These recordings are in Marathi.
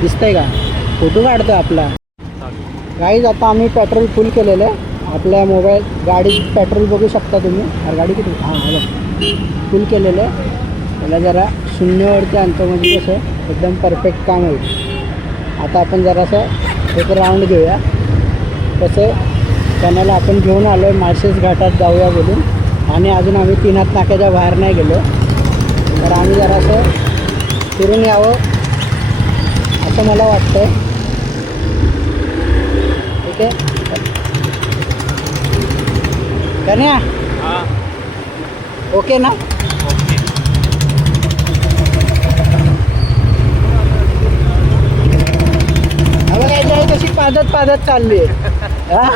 दिसतंय का? फोटो काढतो आपला. गाईज आता आम्ही पेट्रोल फुल केलेलं आहे आपल्या मोबाईल गाडीत. पेट्रोल बघू शकता तुम्ही. अरे गाडी किती फुल केलेलं आहे. त्याला जरा शून्यावरती आणतो म्हणजे कसं एकदम परफेक्ट काम होईल. आता आपण जरासं एक राऊंड घेऊया. कसं त्यांना आपण घेऊन आलो आहे माळशेज घाटात जाऊया बोलून. आणि अजून आम्ही तीनाथ नाक्याच्या बाहेर नाही गेलो. तर आम्ही जरासं फिरून यावं असं मला वाटतं. ठीक आहे कन्या? ओके ना? बघायचं कशी पादत चालली आहे. हा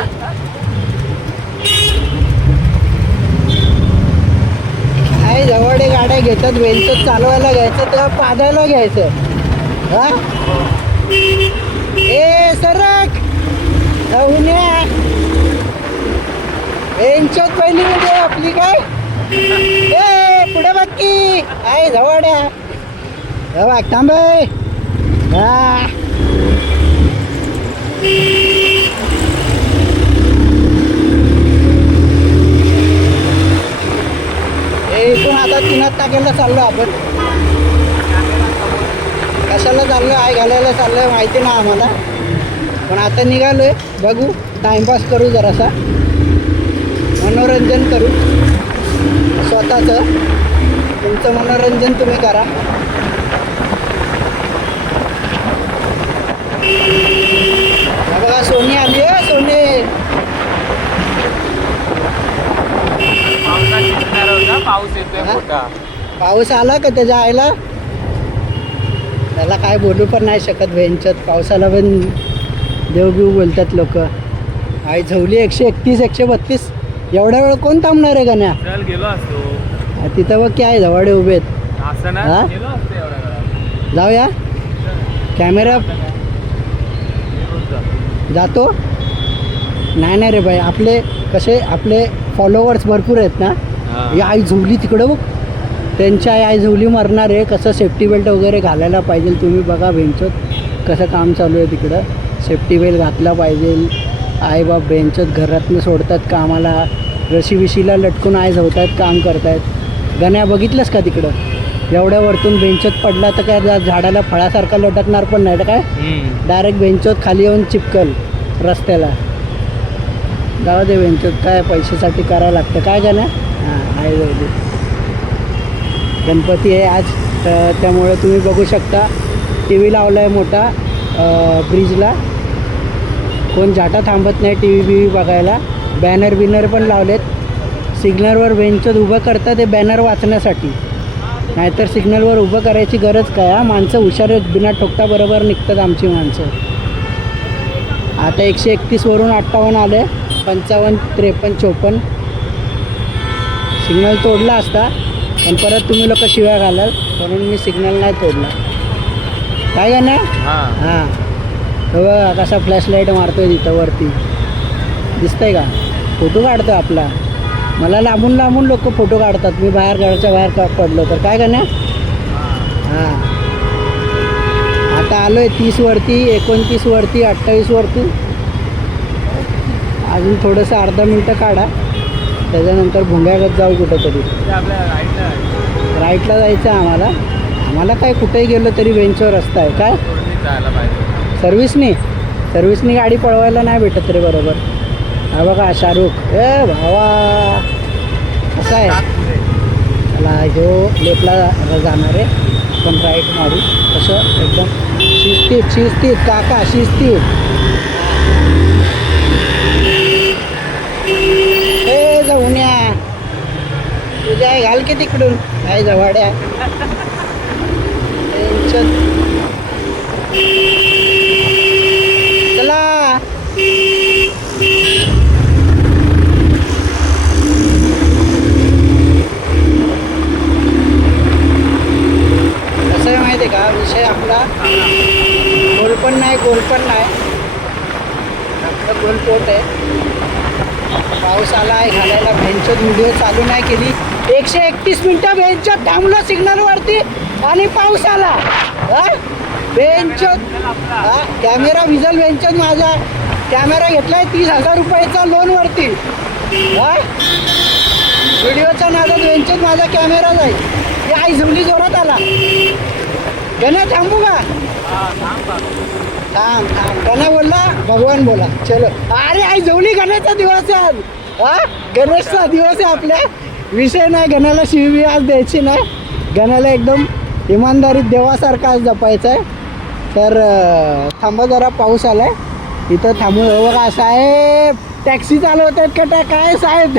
आहे जवळ गाड्या घेतात वेलचत चालवायला घ्यायचं तेव्हा पादायला घ्यायचं. हा ए सरक उन्या वेलचत पहिली म्हणजे आपली काय ए पुढे बाकी आहे जवळ बघ थांबे. हा इथून आता तीनाथ टाकायला चाललो आपण. कशाला चाललो आहे घालायला चाललो आहे माहिती ना आम्हाला. पण आता निघालो आहे बघू टाईमपास करू जरासा मनोरंजन करू स्वतःचं. तुमचं मनोरंजन तुम्ही करा. बघा सोनी आली आहे सोनी. पाऊस येतोय मोठा. पाऊस आला का त्याच्या आईला त्याला काय बोलू पण नाही शकत. वेंचत पावसाला पण देवबिव बोलतात लोक. आई झवली 131 132. एवढा वेळ कोण थांबणार आहे गण्या? चल गेलो असतो तिथं बघ की आहे जवळ उभेत. असं ना हा? गेलो असतो एवढ्या वेळा. जाऊया कॅमेरा जातो. नाही रे बाई आपले कसे आपले फॉलोवर्स भरपूर आहेत ना. ही आई झुवली तिकडं बघ. त्यांची आई झुवली मरणार आहे. कसं सेफ्टी बेल्ट वगैरे घालायला पाहिजे. तुम्ही बघा बेंचत कसं काम चालू आहे तिकडं. सेफ्टी बेल्ट घातला पाहिजे. आईबाप बेंचत घरातनं सोडतात कामाला. रशीविशीला लटकून आई झवतात काम करतायत. गण्या बघितलंस का तिकडं एवढ्या वरतून बेंचत पडला तर काय झाडाला फळासारखा लटकणार पण नाही तर काय डायरेक्ट बेंचत खाली येऊन चिपकल रस्त्याला. जाऊ दे बेंचत काय पैशासाठी करायला लागतं काय गण्या. हां आई जाऊ गणपती आहे आज. त्यामुळे तुम्ही बघू शकता टी व्ही लावला आहे मोठा ब्रिजला. कोण जाटा थांबत नाही टी व्ही बघायला. बॅनर बिनर पण लावलेत. सिग्नलवर बेंचत उभं करतात ते बॅनर वाचण्यासाठी. नाहीतर सिग्नलवर उभं करायची गरज काय. हा माणसं हुशार आहेत. बिना ठोकता बरोबर निघतात आमची माणसं. आता 131 वरून 58 आले. 55 53 54. सिग्नल तोडला असता पण परत तुम्ही लोक शिव्या घालाल म्हणून मी सिग्नल नाही तोडला. काय का ना. हां बघा कसा फ्लॅश लाईट मारतोय तिथं वरती. दिसतंय का? फोटो काढतो आपला. मला लांबून लोक फोटो काढतात. मी बाहेर घराच्या बाहेर पडलो तर काय का ना. हां आता आलो आहे 30 वरती 29 वरती 28 वरती. अजून थोडंसं अर्धा मिनटं काढा त्याच्यानंतर भुंग्यागत जाऊ कुठंतरी. राईटला जायचं आहे आम्हाला काय कुठेही गेलो तरी बेंचवर रस्ता आहे काय. सर्व्हिसनी गाडी पळवायला नाही भेटत रे बरोबर. हा बघा शाहरुख ए भावा कसा आहे. चला ह्यो लेफ्टला जाणार आहे पण राईट मारू. कसं एकदम शिस्तीत काका शिस्तीत. ए जाऊन्या तुझ्या आहे घाल की तिकडून काय जवाड्या. चला कसं आहे माहिती आहे का विषय आपला. गोल पण नाही आपलं गोलपोट आहे. पाऊस आला आहे घालायला. बेंचत व्हिडिओ चालू नाही केली. 131 मिनटं बेंचत थांबलो सिग्नलवरती आणि पाऊस आला. बेंचोत आपला कॅमेरा विजल बेंचोत माझा कॅमेरा घेतलाय 30,000 रुपयाचा लोनवरती. हा व्हिडिओच्या नादात बेंचोत माझा कॅमेरा जाईल. ही आई झुमली जोरात आला. गण्या थांबू का? थांब थांब. गण्या बोलला भगवान बोला चलो. अरे आई झवली गणेशचा दिवस आहे आज. हा गणेशचा दिवस आहे आपल्या. विषय नाही गण्याला शिवी आज द्यायची नाही. गण्याला एकदम इमानदारीत देवासारखा आज जपायचं आहे. तर थांबा जरा पाऊस आलाय इथं थांबू. बघा साहेब टॅक्सी चालवतात का काय साहेब.